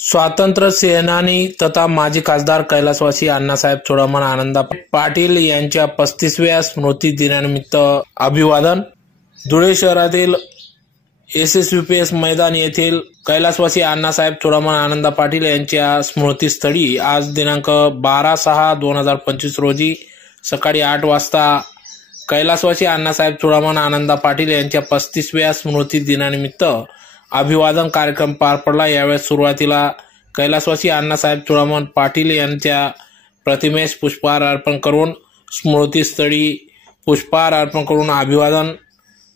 स्वातंत्र्य सेनानी तथा माजी खासदार कैलासवासी अण्णासाहेब चुडामण आनंदा पाटील यांच्या 35व्या स्मृती दिनानिमित्त अभिवादन। धुळे शहरातील एसएसयूपीएस मैदान येथील कैलासवासी अण्णासाहेब चुडामण आनंदा पाटील यांच्या स्मृतीस्थळी आज दिनांक 12/6/2025 रोजी सकाळी 8 वाजता कैलासवासी अण्णासाहेब चुडामण आनंदा पाटील यांच्या 35व्या स्मृती दिनानिमित्त अभिवादन कार्यक्रम पार पडला। यावेळी सुरुवातीला कैलासवासी अण्णासाहेब चुडामण पाटील यांच्या प्रतिमेस पुष्पहार अर्पण करून स्मृतीस्थळी पुष्पहार अर्पण करून अभिवादन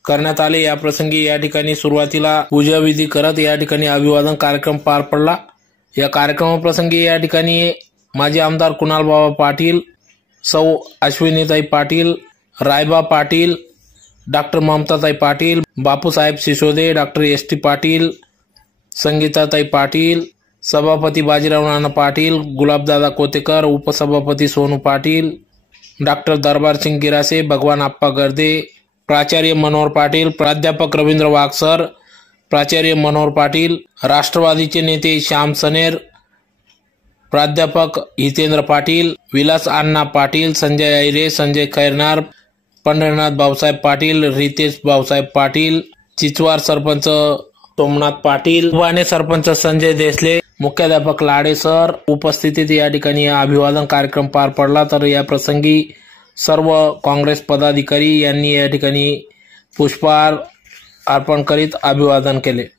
करण्यात आले। या प्रसंगी या ठिकाणी सुरुवातीला पूजाविधी करत या ठिकाणी अभिवादन कार्यक्रम पार पडला। या कार्यक्रमाप्रसंगी या ठिकाणी माजी आमदार कुणालबाबा पाटील, सौ अश्विनीताई Patil, Raiba Patil, doctor ममताताई Patil, Bapusaheb Sisode, doctor ST. Patil, संगीताताई Patil, सभापती बाजीराव नाना पाटील, गुलाबदादा कोतेकर, उपसभापती सोनू पाटील, डॉक्टर दरबारसिंग गिरासे, भगवान आप्पा गर्दे, प्राचार्य मनोहर पाटील, प्राध्यापक रवींद्र वागसर, प्राचार्य मनोहर पाटील, राष्ट्रवादीचे नेते श्याम सनेर, प्राध्यापक हितेंद्र पाटील, विलास अण्णा पाटील, संजय ऐरे, संजय खैरनार, पंढरीनाथ भाऊसाहेब पाटील, रितेश भाऊसाहेब पाटील, चिचवार सरपंच सोमनाथ पाटील, वाणे सरपंच संजय देसले, मुख्याध्यापक लाडे सर उपस्थितीत या ठिकाणी अभिवादन कार्यक्रम पार पडला। तर या प्रसंगी सर्व काँग्रेस पदाधिकारी यांनी या ठिकाणी पुष्पहार अर्पण करीत अभिवादन केले।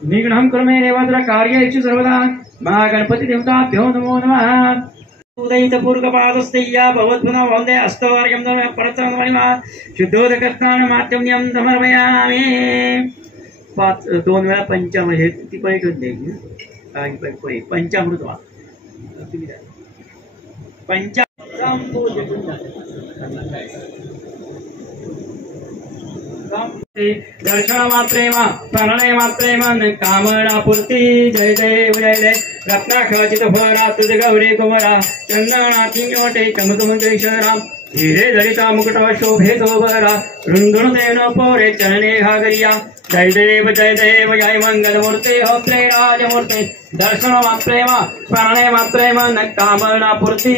निग्रहं कर्मे देवत्र कार्येषु सर्वदा महागणपति देवताभ्यो नमो नमः। उदयितपूर्वपादस्तैया भगवत्पुनः वन्दे अस्तवर्गं परत्रमणिमा शुद्धोदकस्नान माध्यमं समर्पयामि। 2 वेळा पंचामृत हे ती पैठ होते काही पंचामृत वा दर्शन मात्रेम प्रणय मात्रेम कामना पूर्ती। जय देव जय देव रत्नाखचित फरा तुझ गौरी कुमरा चंदनाथिंगवटे चमकम जयशरा धीरे धरिता मुकुट शोभे तो बरा रुंधुण देन पोरे चरणे घागरिया। जय देव जय मंगल मूर्ति होत्रे राजमूर्ति दर्शन मात्रेम प्रणय मात्रेम कामना पूर्ती।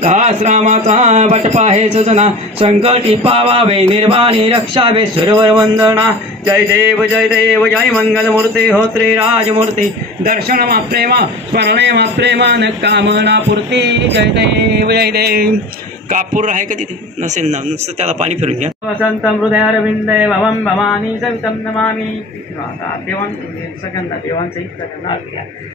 दास रामाचा बटपा हे सजना संकटी पावावे निर्वाणी रक्षावे सुरवर वंदना। जय देव जय मंगल मूर्ति होत्रे राजमूर्ति दर्शन मात्रेम प्रणय मात्रेम कामना पूर्ती। जय देव कापूर आहे का तिथे? नसेल ना, नुसतं त्याला पाणी फिरून घ्या. वसंतम हृदयारविंदे भवम भवानी सवितम नमामि. देवांचं सगळ्यांना देवांचं इतकं